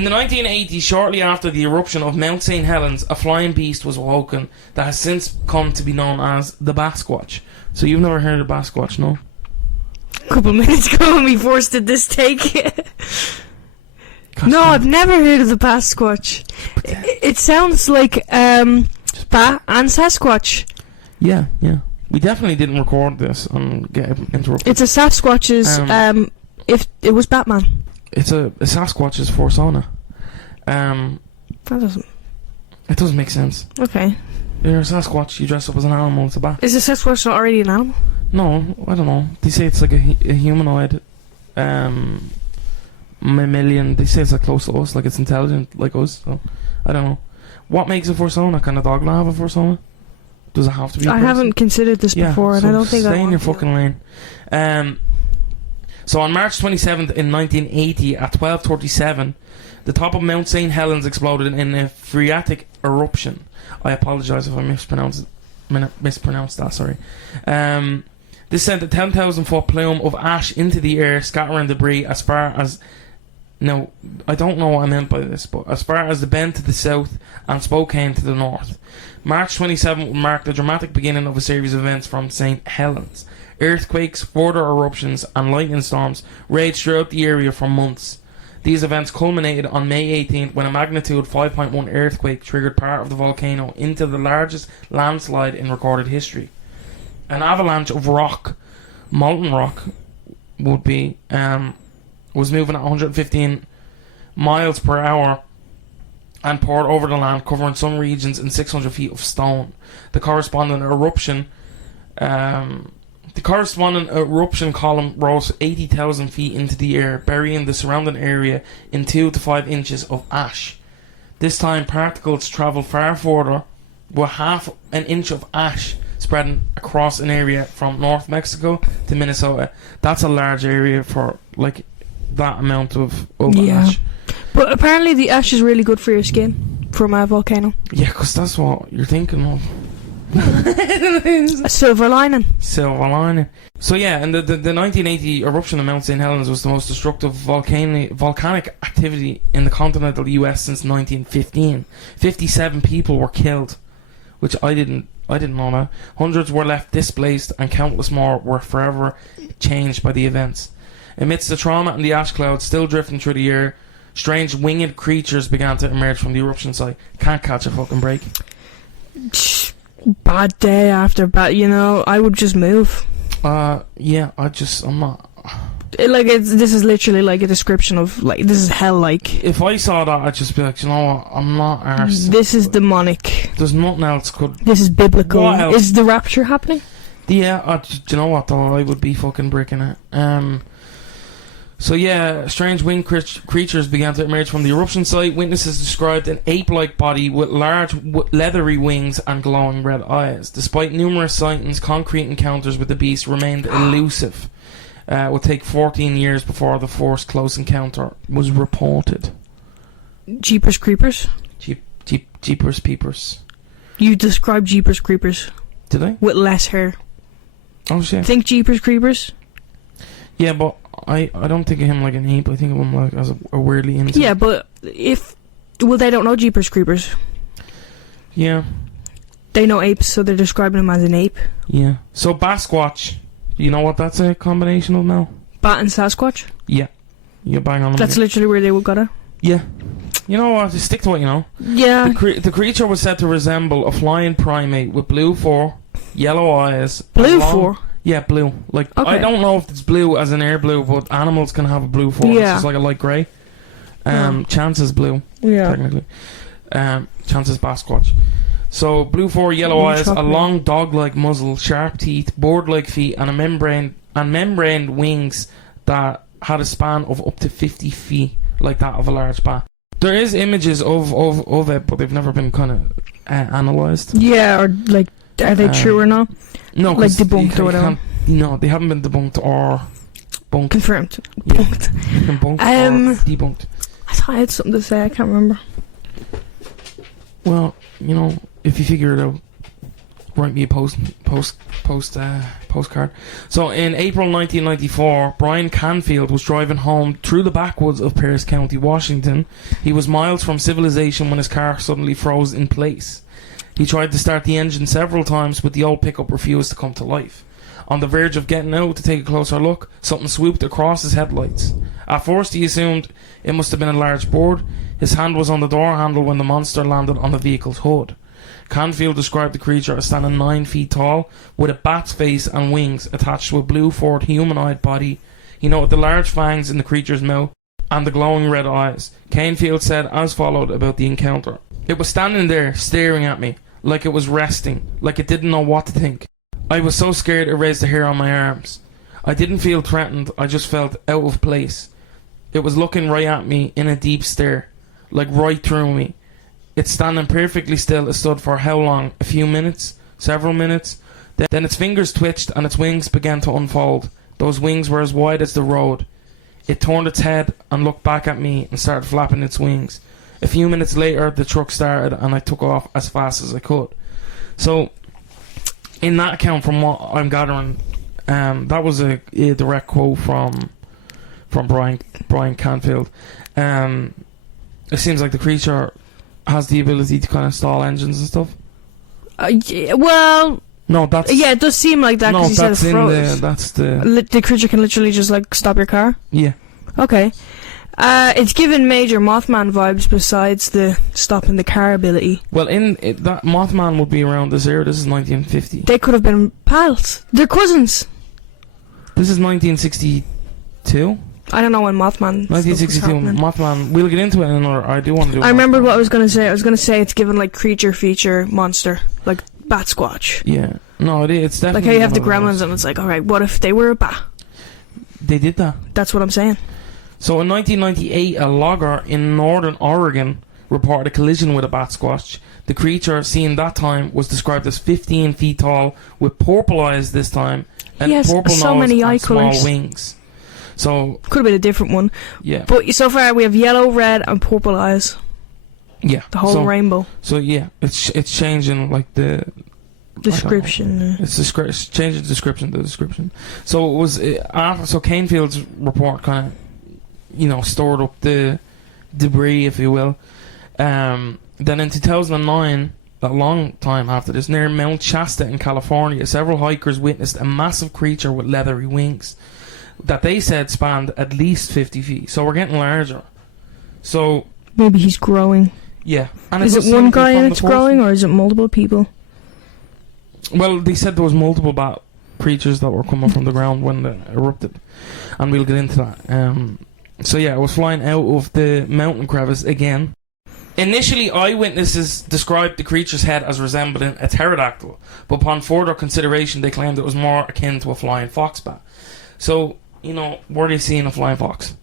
In the 1980s, shortly after the eruption of Mount St Helens, a flying beast was awoken that has since come to be known as the Batsquatch. So you've never heard of Batsquatch, no? A couple minutes ago when we forced did this take. No, I've never heard of the Batsquatch. It sounds like Bat and Sasquatch. Yeah. We definitely didn't record this and get interrupted. It's a Sasquatch's, if it was Batman. It's a Sasquatch's persona. That doesn't... It doesn't make sense. Okay. You're a Sasquatch, you dress up as an animal, it's a bat. Is a Sasquatch not already an animal? No, I don't know. They say it's like a humanoid mammalian. They say it's like close to us, like it's intelligent like us. So I don't know. What makes a persona? Can a dog have a persona? Does it have to be a person? Haven't considered this before, and I don't think I stay in want your to. fucking lane. So on March 27th in 1980 at 12:37, the top of Mount St Helens exploded in a phreatic eruption. I apologise if I mispronounced that. Sorry. This sent a 10,000-foot plume of ash into the air, scattering debris as far as... Now, I don't know what I meant by this, but as far as the Bend to the south and Spokane to the north. March 27th would mark the dramatic beginning of a series of events from St Helens. Earthquakes, further eruptions, and lightning storms raged throughout the area for months. These events culminated on May 18th when a magnitude 5.1 earthquake triggered part of the volcano into the largest landslide in recorded history. An avalanche of rock, molten rock, would be, was moving at 115 miles per hour and poured over the land, covering some regions in 600 feet of stone. The corresponding eruption column rose 80,000 feet into the air, burying the surrounding area in 2 to 5 inches of ash. This time, particles travelled far further, with half an inch of ash spreading across an area from North Mexico to Minnesota. That's a large area for, like, that amount of ash. But apparently the ash is really good for your skin from a volcano. Yeah, because that's what you're thinking of. A silver lining. Silver lining. So yeah, and the 1980 eruption of Mount St Helens was the most destructive volcanic activity in the continental US since 1915. 57 people were killed, which I didn't know that. Hundreds were left displaced, and countless more were forever changed by the events. Amidst the trauma and the ash clouds still drifting through the air, strange winged creatures began to emerge from the eruption site. Can't catch a fucking break. Bad day after bad, I would just move. Yeah, I'm not... this is literally like a description of, like, this is hell-like. If I saw that, I'd just be like, you know what, I'm not arsed. This is demonic. There's nothing else could... This is biblical. What else? Is the rapture happening? Yeah, do you know what, though? I would be fucking bricking it. So yeah, strange winged creatures began to emerge from the eruption site. Witnesses described an ape-like body with large leathery wings and glowing red eyes. Despite numerous sightings, concrete encounters with the beast remained elusive. It would take 14 years before the first close encounter was reported. Jeepers Creepers? Jeepers Peepers. You described Jeepers Creepers. Did I? With less hair. Oh shit. Think Jeepers Creepers? Yeah, but I don't think of him like an ape. I think of him like as a weirdly innocent. Yeah, but they don't know Jeepers Creepers. Yeah. They know apes, so they're describing him as an ape. Yeah. So Batsquatch, you know what that's a combination of now? Bat and Sasquatch? Yeah. You bang on them. That's literally where they would got it. Yeah. You know what? Just stick to it, you know. Yeah. The creature was said to resemble a flying primate with blue fur, yellow eyes. Blue fur? Yeah, blue. Like, okay. I don't know if it's blue as in air blue, but animals can have a blue fur. Yeah. It's just like a light grey. Chances blue. Yeah. Technically. Chances Batsquatch. So, blue fur, yellow eyes, a long dog-like muzzle, sharp teeth, board-like feet, and membraned wings that had a span of up to 50 feet, like that of a large bat. There is images of it, but they've never been kind of analysed. Yeah, or like, are they true or not? No, like debunked or whatever. No, they haven't been debunked or bunked. Confirmed. Yeah. Bunked or debunked. I thought I had something to say, I can't remember. Well, if you figure it out. Write me a postcard. So in April 1994, Brian Canfield was driving home through the backwoods of Pierce County, Washington. He was miles from civilization when his car suddenly froze in place. He tried to start the engine several times, but the old pickup refused to come to life. On the verge of getting out to take a closer look, something swooped across his headlights. At first he assumed it must have been a large bird. His hand was on the door handle when the monster landed on the vehicle's hood. Canfield described the creature as standing 9 feet tall, with a bat's face and wings attached to a blue furred humanoid body. He noted the large fangs in the creature's mouth and the glowing red eyes. Canfield said as followed about the encounter. It was standing there, staring at me, like it was resting, like it didn't know what to think. I was so scared it raised the hair on my arms. I didn't feel threatened, I just felt out of place. It was looking right at me in a deep stare, like right through me. It's standing perfectly still. It stood for how long? A few minutes? Several minutes? Then its fingers twitched and its wings began to unfold. Those wings were as wide as the road. It turned its head and looked back at me and started flapping its wings. A few minutes later, the truck started and I took off as fast as I could. So, in that account, from what I'm gathering, that was a direct quote from Brian Canfield. It seems like the creature has the ability to kind of stall engines and stuff. Yeah, well, no, that's it does seem like that because no, you said it froze. that's the The creature can literally just like stop your car. Yeah. Okay. It's given major Mothman vibes besides the stopping the car ability. Well, that Mothman would be around this era. This is 1950. They could have been pals. They're cousins. This is 1962. I don't know when Mothman. 1962 Mothman. We'll get into it in another. I do want to do. I remember what I was going to say. I was going to say it's given like creature feature monster like Batsquatch. Yeah. No, it's definitely like how you have the gremlins and it's like, alright, what if they were a bat? They did that. That's what I'm saying. So in 1998, a logger in northern Oregon reported a collision with a Batsquatch. The creature seen that time was described as 15 feet tall, with purple eyes this time, and purple so nose many and eye small colours. Wings. So could have been a different one. Yeah. But so far we have yellow, red, and purple eyes. Yeah. The whole rainbow. So yeah, it's changing like the description. It's changing description to description. So it was after. So Canefield's report kind of, stored up the debris, if you will. Then in 2009, a long time after this, near Mount Shasta in California, several hikers witnessed a massive creature with leathery wings that they said spanned at least 50 feet. So we're getting larger. So maybe he's growing. Yeah. And is it one guy and it's growing, or is it multiple people? Well, they said there was multiple bat creatures that were coming from the ground when it erupted, and we'll get into that. So yeah, it was flying out of the mountain crevice again. Initially, eyewitnesses described the creature's head as resembling a pterodactyl, but upon further consideration, they claimed it was more akin to a flying fox bat. So, were they seeing a flying fox?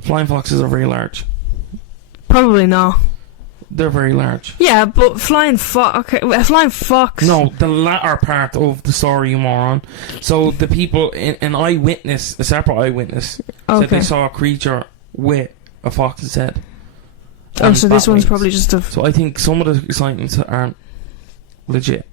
Flying foxes are very large. Probably not. They're very large. Yeah, but flying fox. Okay, a flying fox. No, the latter part of the story, you moron. So the people, an eyewitness, a separate eyewitness, said they saw a creature with a fox's head. Oh, so this one's probably just a... So I think some of the sightings aren't legit.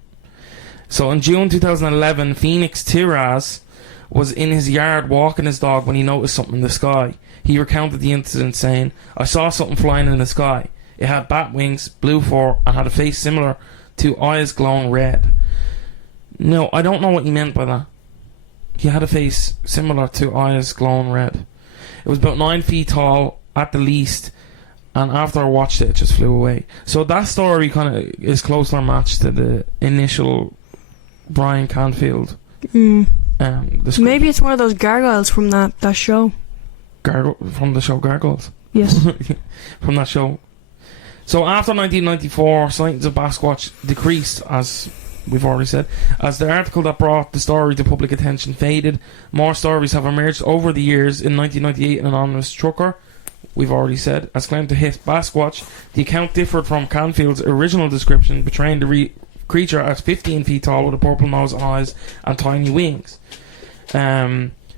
So in June 2011, Phoenix Tiraz was in his yard walking his dog when he noticed something in the sky. He recounted the incident saying, "I saw something flying in the sky. It had bat wings, blue fur, and had a face similar to eyes glowing red." No, I don't know what he meant by that. He had a face similar to eyes glowing red. It was about 9 feet tall at the least, and after I watched it, it just flew away. So that story kind of is closely matched to the initial Brian Canfield. Maybe it's one of those gargoyles from that show. From the show Gargoyles? Yes. From that show. So after 1994, sightings of Batsquatch decreased, as we've already said. As the article that brought the story to public attention faded, more stories have emerged over the years. In 1998, an anonymous trucker, we've already said, has claimed to hit Batsquatch. The account differed from Canfield's original description, portraying the creature as 15 feet tall with a purple nose and eyes and tiny wings.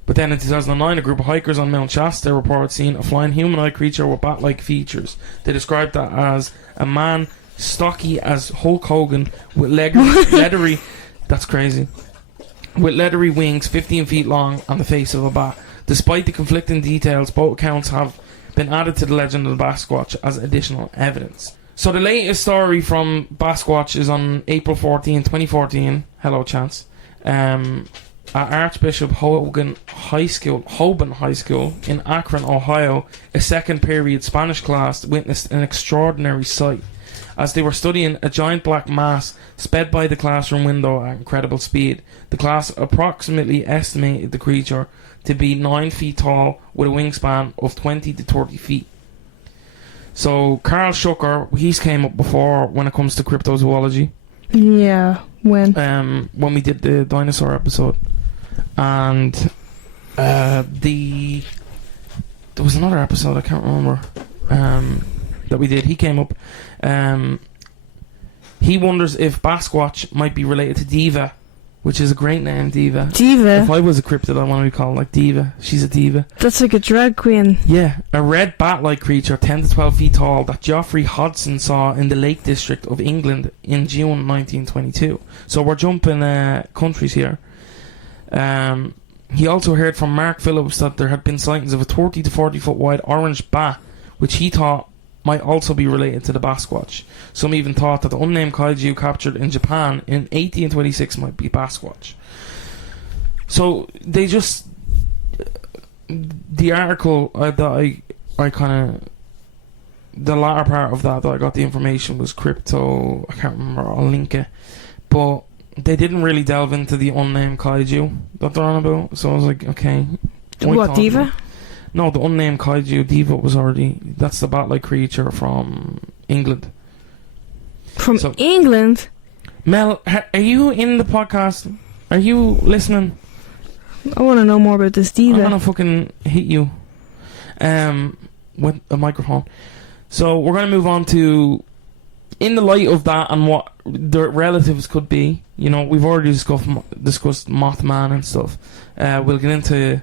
But then in 2009, a group of hikers on Mount Shasta reported seeing a flying humanoid creature with bat-like features. They described that as a man stocky as Hulk Hogan with leathery. That's crazy. With leathery wings, 15 feet long, and the face of a bat. Despite the conflicting details, both accounts have been added to the legend of the Batsquatch as additional evidence. So the latest story from Batsquatch is on April 14, 2014. Hello, Chance. At Archbishop Hoban High School in Akron, Ohio, a second period Spanish class witnessed an extraordinary sight. As they were studying, a giant black mass sped by the classroom window at incredible speed. The class approximately estimated the creature to be 9 feet tall with a wingspan of 20 to 30 feet. So Carl Schucker, he's came up before when it comes to cryptozoology. Yeah, when we did the dinosaur episode. And there was another episode, I can't remember, that we did. He came up. He wonders if Batsquatch might be related to Diva, which is a great name, Diva. Diva. If I was a cryptid, I want to be called like Diva. She's a diva. That's like a drag queen. Yeah, a red bat-like creature, 10 to 12 feet tall, that Geoffrey Hodgson saw in the Lake District of England in June 1922. So we're jumping countries here. He also heard from Mark Phillips that there had been sightings of a 30 to 40 foot wide orange bat, which he thought might also be related to the Batsquatch. Some even thought that the unnamed kaiju captured in Japan in 1826 might be Batsquatch. So they just... The article that I kind of... The latter part of that I got the information was crypto... I can't remember, I'll link it. But they didn't really delve into the unnamed kaiju that they're on about. So I was like, okay. What, Diva? No, the unnamed kaiju. Diva was already... That's the bat-like creature from England. From England? Mel, are you in the podcast? Are you listening? I want to know more about this Diva. I'm gonna fucking hit you with a microphone. So we're gonna move on to... In the light of that and what the relatives could be, you know, we've already discussed Mothman and stuff. We'll get into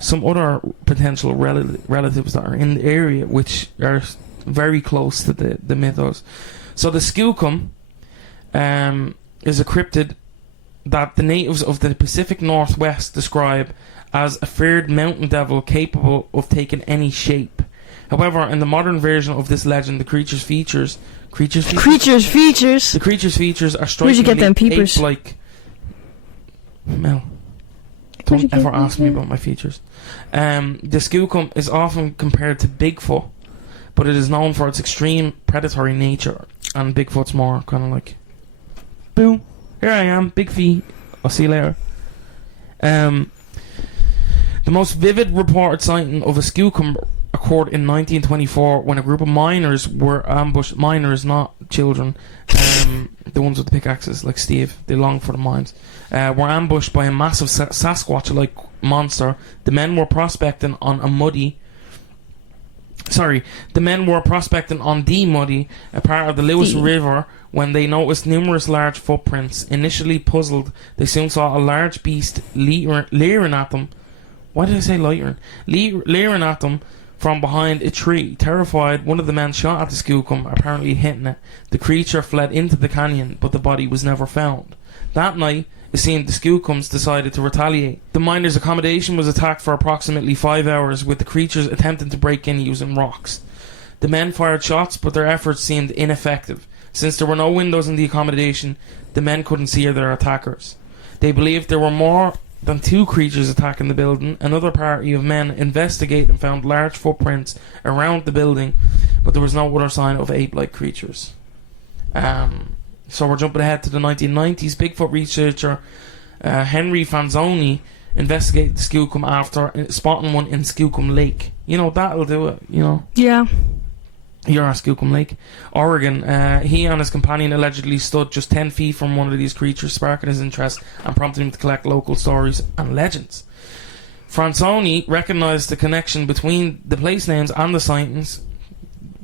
some other potential relatives that are in the area, which are very close to the mythos. So the Skookum is a cryptid that the natives of the Pacific Northwest describe as a feared mountain devil capable of taking any shape. However, in the modern version of this legend, the creature's features are strikingly ape-like. Mel, don't ever ask me about my features. The Skookum is often compared to Bigfoot, but it is known for its extreme predatory nature, and Bigfoot's more kind of like, boom, here I am, big feet, I'll see you later. The most vivid reported sighting of a Skookum occurred in 1924 when a group of miners were ambushed. Miners, not children. The ones with the pickaxes, like Steve. They long for the mines. Were ambushed by a massive Sasquatch-like monster. The men were prospecting on the Muddy, a part of the Lewis River, when they noticed numerous large footprints. Initially puzzled, they soon saw a large beast leering at them. Why did I say leering? Leering at them from behind a tree. Terrified, one of the men shot at the Skookum, apparently hitting it. The creature fled into the canyon, but the body was never found. That night, it seemed the Skookums decided to retaliate. The miners' accommodation was attacked for approximately 5 hours, with the creatures attempting to break in using rocks. The men fired shots, but their efforts seemed ineffective. Since there were no windows in the accommodation, the men couldn't see their attackers. They believed there were more than 2 creatures attacking the building. Another party of men investigated and found large footprints around the building, but there was no other sign of ape-like creatures. So we're jumping ahead to the 1990s. Bigfoot researcher Henry Fanzoni investigated the Skookum after spotting one in Skookum Lake. You know, that'll do it, you know. Yeah. You're at Skookum Lake, Oregon. He and his companion allegedly stood just 10 feet from one of these creatures, sparking his interest and prompting him to collect local stories and legends. Franzoni recognized the connection between the place names and the sightings.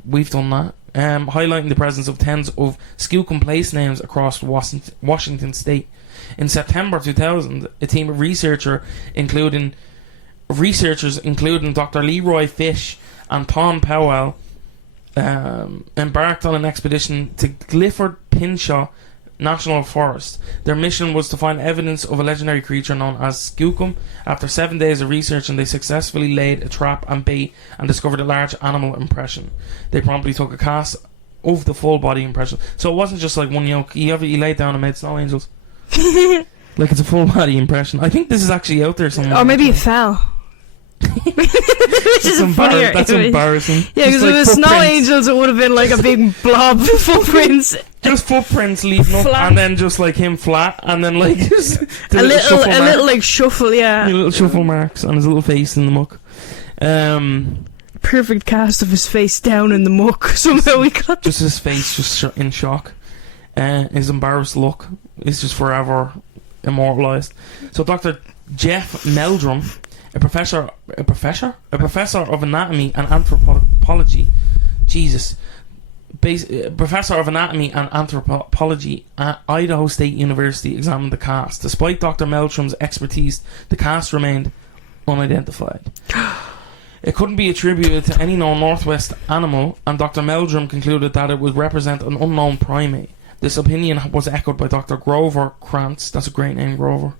We've done that. Highlighting the presence of tens of Skookum place names across Washington State. In September 2000, a team of researchers, including Dr. Leroy Fish and Tom Powell, embarked on an expedition to Clifford Pinshaw National Forest. Their mission was to find evidence of a legendary creature known as skookum. After 7 days of research, and they successfully laid a trap and bait and discovered a large animal impression. They promptly took a cast of the full body impression. So it wasn't just like one yoke. He laid down and made snow angels. Like, it's a full body impression. I think this is actually out there somewhere. Or maybe it fell. Which is funnier. That's embarrassing. Yeah, because like with the snow angels, it would have been like a big blob of footprints. Just footprints leading up, and then just like him flat, and then like just a little like shuffle, yeah. Little shuffle marks on his little face in the muck. Perfect cast of his face down in the muck. Somehow we got just his face just in shock. His embarrassed look is just forever immortalized. So Dr. Jeff Meldrum, a professor of anatomy and anthropology, professor of anatomy and anthropology at Idaho State University, examined the cast. Despite Dr. Meldrum's expertise, the cast remained unidentified. It couldn't be attributed to any known Northwest animal, and Dr. Meldrum concluded that it would represent an unknown primate. This opinion was echoed by Dr. Grover Krantz. That's a great name, Grover.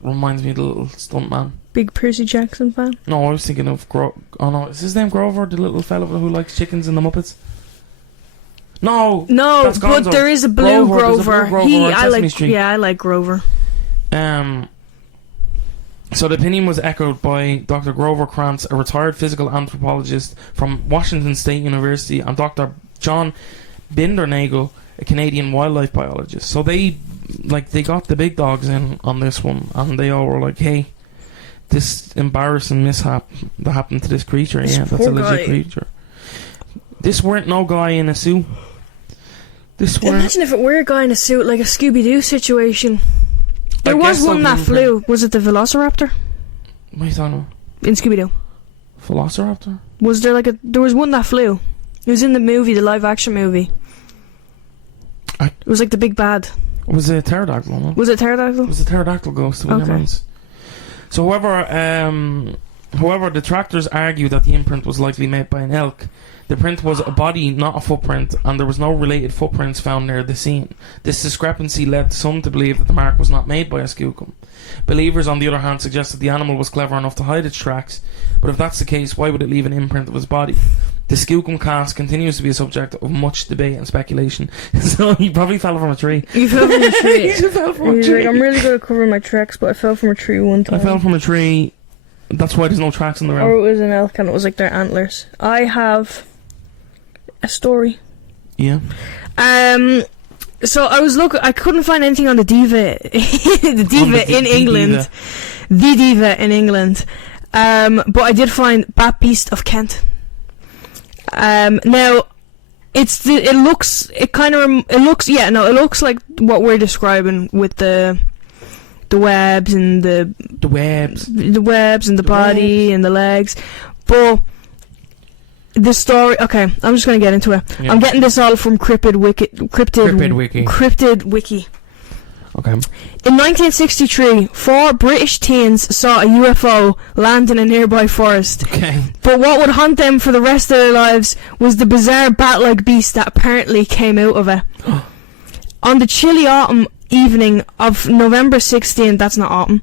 Reminds me of the little stuntman. Big Percy Jackson fan? No, I was thinking of oh no, is his name Grover, the little fellow who likes chickens in the Muppets? No, but there is a blue Grover. I like Grover. So the opinion was echoed by Dr. Grover Krantz, a retired physical anthropologist from Washington State University, and Dr. John Bindernagel, a Canadian wildlife biologist. So they got the big dogs in on this one, and they all were like, hey, this embarrassing mishap that happened to this creature, that's a legit creature. This weren't no guy in a suit. Imagine if it were a guy in a suit, like a Scooby-Doo situation. There was one that flew. Was it the Velociraptor? What are you talking about? In Scooby-Doo. Velociraptor? Was there there was one that flew. It was in the movie, the live-action movie. It was like the big bad. Was it a pterodactyl? No? Was it pterodactyl? It was a pterodactyl ghost. Okay. So however, detractors argue that the imprint was likely made by an elk. The print was a body, not a footprint, and there was no related footprints found near the scene. This discrepancy led some to believe that the mark was not made by a skookum. Believers, on the other hand, suggest that the animal was clever enough to hide its tracks, but if that's the case, why would it leave an imprint of his body? The skookum cast continues to be a subject of much debate and speculation. So he probably fell from a tree. He fell from a tree. He fell from a tree. Like, I'm really good at covering my tracks, but I fell from a tree one time. I fell from a tree. That's why there's no tracks on the ground. Or it was an elk and it was like their antlers. I have a story. Yeah. So I was I couldn't find anything on the diva, the diva in England, the diva in England. But I did find Bat Beast of Kent. Now, it looks like what we're describing with the webs and the webs and the body and the legs, but the story. Okay, I'm just gonna get into it. Yeah. I'm getting this all from Cryptid Wiki. Okay. In 1963, 4 British teens saw a UFO land in a nearby forest. Okay. But what would haunt them for the rest of their lives was the bizarre bat-like beast that apparently came out of it. On the chilly autumn evening of November 16th, that's not autumn,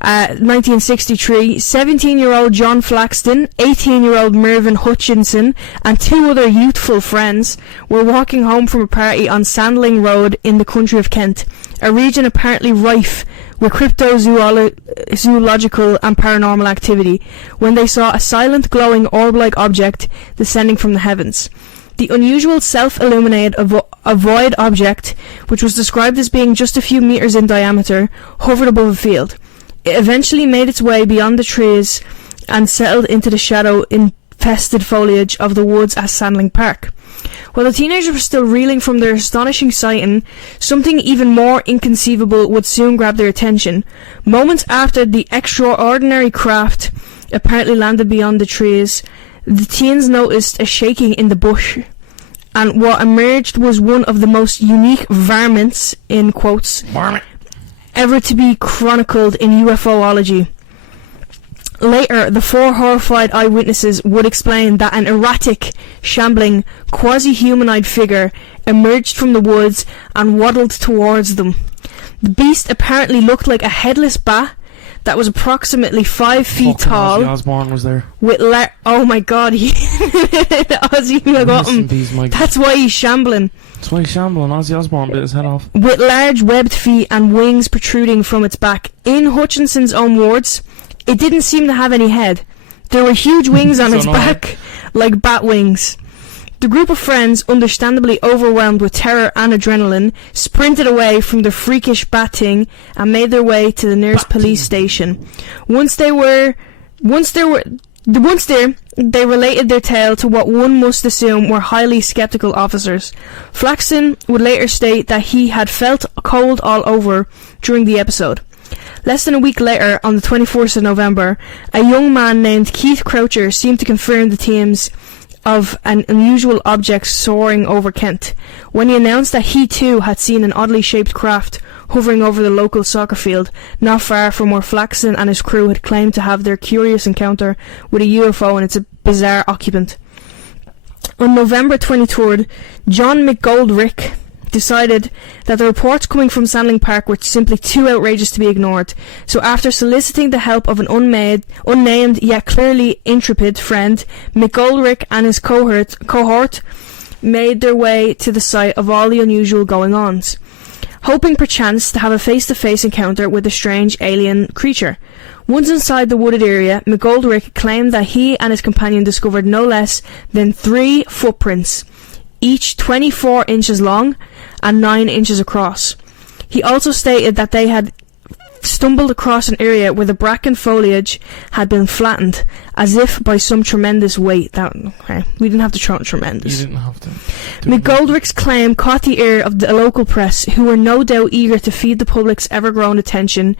1963, 17-year-old John Flaxton, 18-year-old Mervyn Hutchinson, and 2 other youthful friends were walking home from a party on Sandling Road in the country of Kent, a region apparently rife with cryptozoological and paranormal activity, when they saw a silent, glowing, orb-like object descending from the heavens. The unusual self-illuminated ovoid object, which was described as being just a few meters in diameter, hovered above a field. It eventually made its way beyond the trees and settled into the shadow-infested foliage of the woods at Sandling Park. While the teenagers were still reeling from their astonishing sighting, something even more inconceivable would soon grab their attention. Moments after the extraordinary craft apparently landed beyond the trees, the teens noticed a shaking in the bush, and what emerged was one of the most unique varmints, in quotes, varmint, ever to be chronicled in UFOlogy. Later, the 4 horrified eyewitnesses would explain that an erratic, shambling, quasi-humanoid figure emerged from the woods and waddled towards them. The beast apparently looked like a headless bat that was approximately 5 feet tall. Ozzy Osbourne was there. With oh my god, Ozzy got him. That's why he's shambling. That's why he's shambling. Ozzy Osbourne bit his head off. With large webbed feet and wings protruding from its back. In Hutchinson's own words, it didn't seem to have any head. There were huge wings on its back, like bat wings. The group of friends, understandably overwhelmed with terror and adrenaline, sprinted away from the freakish bat thing and made their way to the nearest police station. Once there, they related their tale to what one must assume were highly skeptical officers. Flaxton would later state that he had felt cold all over during the episode. Less than a week later, on the 24th of November, a young man named Keith Croucher seemed to confirm the teams of an unusual object soaring over Kent, when he announced that he too had seen an oddly shaped craft hovering over the local soccer field, not far from where Flaxton and his crew had claimed to have their curious encounter with a UFO and its bizarre occupant. On November 23rd, John McGoldrick decided that the reports coming from Sandling Park were simply too outrageous to be ignored, so after soliciting the help of an unnamed yet clearly intrepid friend, McGoldrick and his cohort made their way to the site of all the unusual going-ons, hoping perchance to have a face-to-face encounter with the strange alien creature. Once inside the wooded area, McGoldrick claimed that he and his companion discovered no less than 3 footprints, each 24 inches long and 9 inches across. He also stated that they had stumbled across an area where the bracken foliage had been flattened, as if by some tremendous weight. We didn't have to try tremendous. You didn't have to. McGoldrick's claim caught the ear of the local press, who were no doubt eager to feed the public's ever-growing attention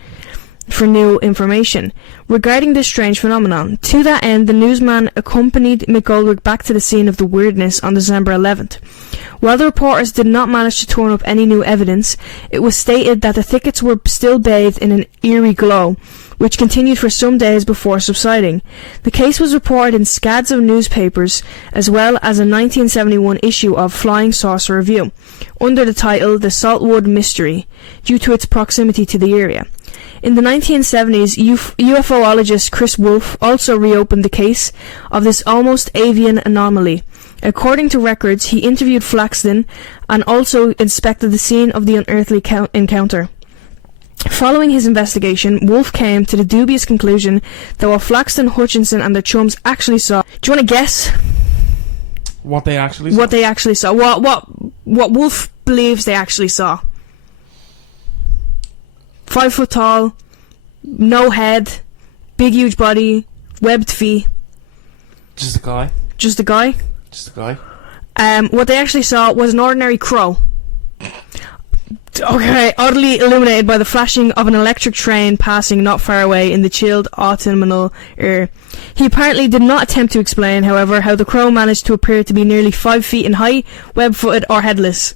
for new information regarding this strange phenomenon. To that end, the newsman accompanied McGoldrick back to the scene of the weirdness on December 11th. While the reporters did not manage to turn up any new evidence, it was stated that the thickets were still bathed in an eerie glow, which continued for some days before subsiding. The case was reported in scads of newspapers, as well as a 1971 issue of Flying Saucer Review, under the title The Saltwood Mystery, due to its proximity to the area. In the 1970s, UFOologist Chris Wolfe also reopened the case of this almost avian anomaly. According to records, he interviewed Flaxton and also inspected the scene of the unearthly encounter. Following his investigation, Wolfe came to the dubious conclusion that what Flaxton, Hutchinson and their chums actually saw... Do you want to guess? What they actually saw? What they actually saw. What Wolfe believes they actually saw. 5 foot tall, no head, big huge body, webbed feet. Just a guy. Just a guy. Just a guy. What they actually saw was an ordinary crow. Okay, oddly illuminated by the flashing of an electric train passing not far away in the chilled autumnal air. He apparently did not attempt to explain, however, how the crow managed to appear to be nearly 5 feet in height, web-footed or headless.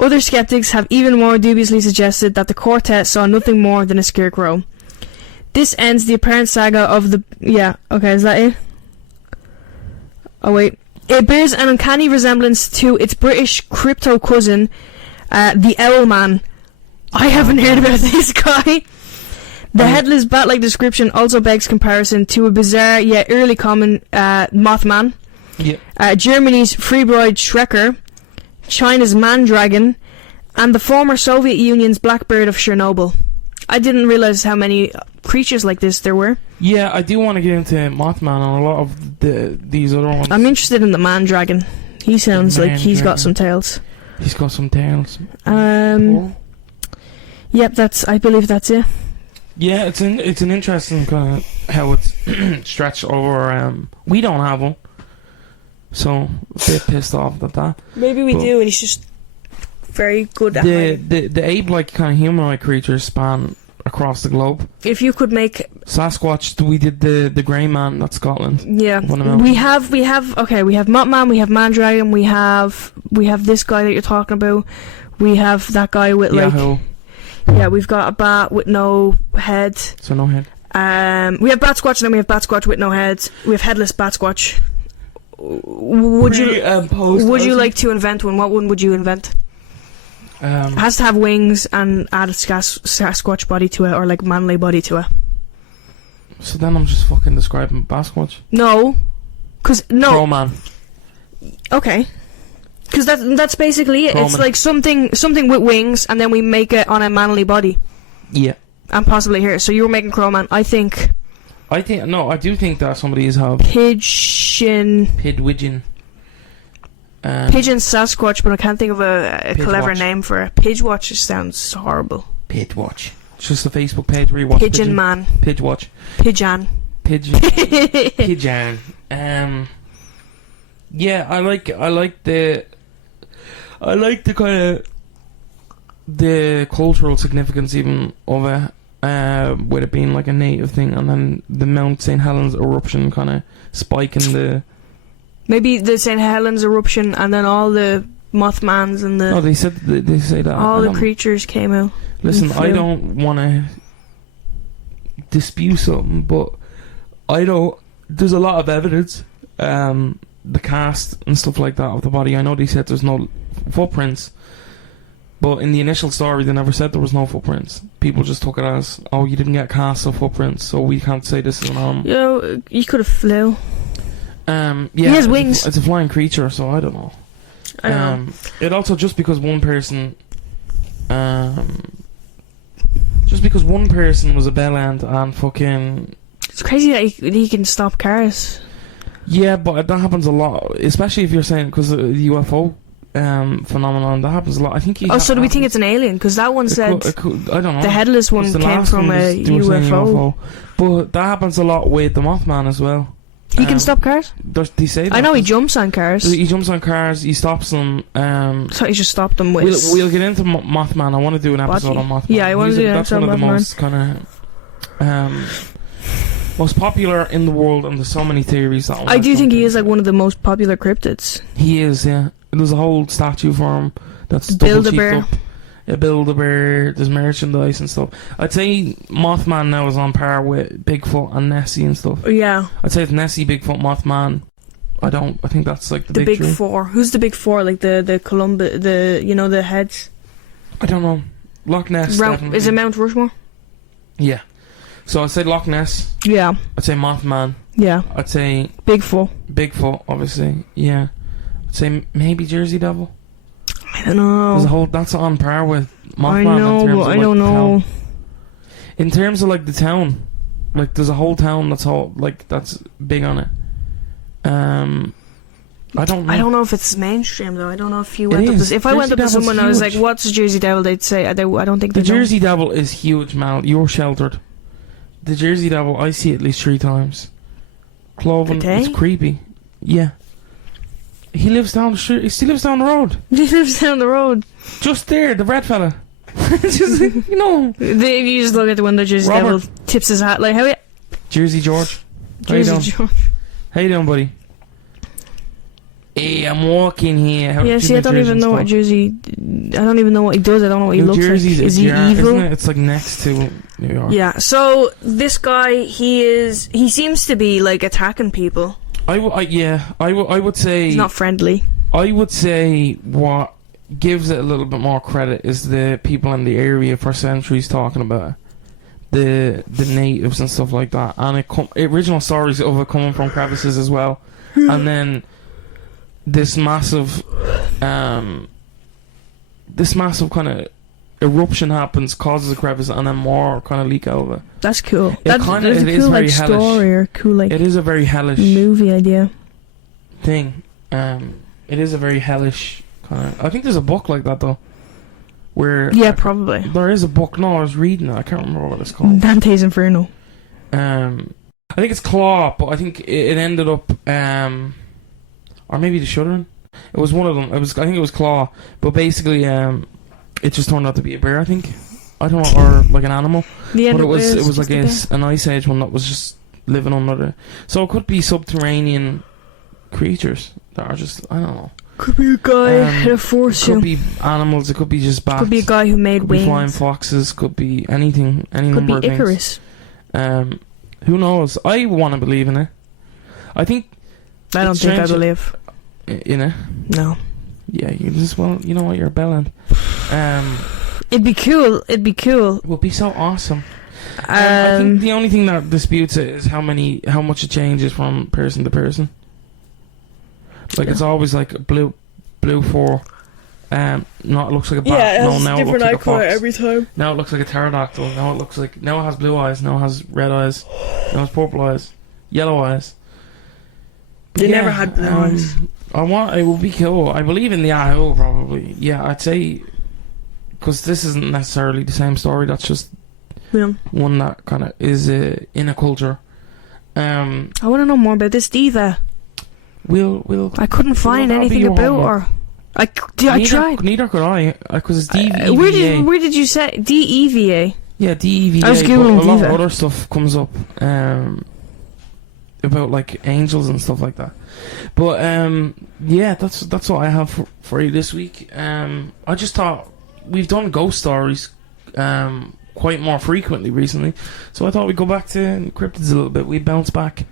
Other skeptics have even more dubiously suggested that the quartet saw nothing more than a scarecrow. This ends the apparent saga of the... Yeah, okay, is that it? Oh wait. It bears an uncanny resemblance to its British crypto cousin, the Owl Man. I haven't heard about this guy. The headless bat-like description also begs comparison to a bizarre yet early common Mothman, Germany's Freibroid Schrecker, China's Man-Dragon, and the former Soviet Union's Blackbird of Chernobyl. I didn't realise how many creatures like this there were. Yeah, I do want to get into Mothman and a lot of these other ones. I'm interested in the Man-Dragon. He sounds like he's got some tails. He's got some tails. Yep, I believe that's it. Yeah, it's an interesting kind of how it's stretched over. We don't have one. So, a bit pissed off at that. Maybe we do, and he's just very good at the ape-like kind of humanoid creatures span across the globe. If you could make Sasquatch, we did the Grey Man, that's Scotland. Yeah, we have Mothman, we have Man-Dragon, we have this guy that you're talking about, we have that guy with Yahoo. Yeah, we've got a bat with no head. So no head. We have Batsquatch, and then we have Batsquatch with no heads. We have headless Batsquatch. Would you like to invent one? What one would you invent? It has to have wings and add a Sasquatch body to it, or like manly body to it. So then I'm just fucking describing Batsquatch. No, Crowman. Okay, because that's basically it. Crowman. It's like something with wings, and then we make it on a manly body. Yeah. And possibly here. So you were making Crowman. I do think that somebody is have Pigeon. Pidwidgeon. Pigeon Sasquatch, but I can't think of a clever Pidwatch. name for it. Pidgewatch just sounds horrible. Pidwatch. It's just a Facebook page where you watch Pigeon Man. Pidwatch. Pigeon. Pigeon. Pigeon. Yeah, I like the kind of the cultural significance even of it, with it being like a native thing, and then the Mount St Helens eruption kind of spiking the. Maybe the St Helens eruption, and then all the Mothmans and the. Oh, they say that all the creatures came out. Listen, I don't want to dispute something, but there's a lot of evidence, the cast and stuff like that of the body. I know they said there's no footprints, but in the initial story they never said there was no footprints. People just took it as, oh, you didn't get cast of footprints, so we can't say this is an animal. You could have flew. Yeah, he has wings. It's a flying creature, so I don't know. It also, just because one person was a bellend and fucking. It's crazy that he can stop cars. Yeah, but that happens a lot, especially if you're saying because the UFO phenomenon, that happens a lot. I think. So do we think it's an alien? Because that one said I don't know. the headless one came from a UFO. But that happens a lot with the Mothman as well. He can stop cars? They say that. I know he jumps on cars. He jumps on cars, he stops them. So he just stopped them with. We'll get into Mothman. I want to do an episode on Mothman. Yeah, I want to do an episode on Mothman. That's one of the most kind of most popular in the world, and there's so many theories that. I do think he is like one of the most popular cryptids. He is, yeah. There's a whole statue for him that's Build-A-Bear. up. Yeah, Build-A-Bear. There's merchandise and stuff. I'd say Mothman now is on par with Bigfoot and Nessie and stuff. Yeah. I'd say it's Nessie, Bigfoot, Mothman. I think that's like the big three. four. Who's the big four? Like the Columbus, the heads. I don't know. Loch Ness. Is it Mount Rushmore? Yeah. So I'd say Loch Ness. Yeah. I'd say Mothman. Yeah. I'd say Bigfoot, obviously. Yeah. I'd say maybe Jersey Devil. I don't know. That's on par with Mothman. I know, but I don't know. In terms of like the town, like there's a whole town that's big on it. I don't know. I don't know if it's mainstream though. I don't know if you went up to. If I went up to someone and I was like, "What's a Jersey Devil?" They'd say, "I don't think they know." The Jersey Devil is huge, Mal. You're sheltered. The Jersey Devil, I see at least 3 times. Cloven, it's creepy. Yeah. He lives down the street. He lives down the road. He lives down the road. Just there, the red fella. Just, you know. You just look at the window. Jersey Devil tips his hat like, "How you?" Jersey George. Jersey George. How you doing, buddy? Hey, I'm walking here. I don't even know what Jersey. I don't even know what he does. I don't know what he looks like. Is he evil? Isn't it? It's like next to New York. Yeah. So this guy, he seems to be like attacking people. I would say he's not friendly. I would say what gives it a little bit more credit is the people in the area for centuries talking about it. The natives and stuff like that, and original stories of it coming from crevices as well, and then this massive kind of eruption happens, causes a crevice, and then more kind of leak out of it. That's cool. It is very hellish. Story or cool it is a very hellish movie idea thing. It is a very hellish kind of. I think there's a book like that though. Where probably there is a book. No, I was reading it. I can't remember what it's called. Dante's Inferno. I think it's Claw, but I think it ended up or maybe The Shuddering. It was one of them. I think it was Claw, but basically it just turned out to be a bear. I think. I don't know, or like an animal. But it was like an ice age one that was just living under there. So it could be subterranean creatures that are just, I don't know. Could be a guy in a force. It could be animals. It could be just bats. Could be a guy who made could wings. Be flying foxes. Could be anything. Any number of things. Could be Icarus. Who knows? I want to believe in it. I think. I don't it's think I strange believe. in it. No. Yeah, you just you know what, you're belling. It'd be cool. It would be so awesome. I think the only thing that disputes it is how much it changes from person to person. Like it's always like blue for. No, it looks like a bat. Yeah, it has now it different looks like eye a colour fox. every time. Now it looks like a pterodactyl. Now it has blue eyes. Now it has red eyes. Now it has purple eyes, yellow eyes. They never had blue eyes. It would be cool. I believe in the Yahoo probably. Yeah, I'd say because this isn't necessarily the same story. That's just one that kind of is in a culture. I want to know more about this diva. We'll. I couldn't find anything about her. I tried. Neither could I, because it's DEVA. Where did you say DEVA? Yeah, DEVA. I was googling a lot Diva. of other stuff comes up about like angels and stuff like that. But yeah, that's what I have for you this week. I just thought we've done ghost stories quite more frequently recently, so I thought we'd go back to cryptids a little bit. We bounce back.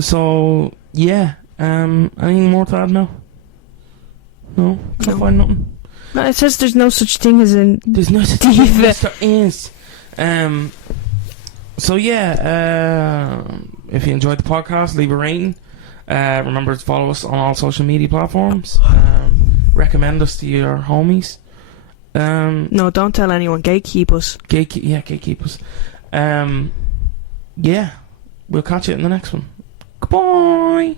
So yeah. Anything more to add now? No? Can't find nothing? No, it says there's no such thing as There's no such thing as there is. So yeah, if you enjoyed the podcast, leave a rating. Remember to follow us on all social media platforms. Recommend us to your homies. No, don't tell anyone. Gatekeep us. Gatekeep us. Yeah, we'll catch you in the next one. Goodbye.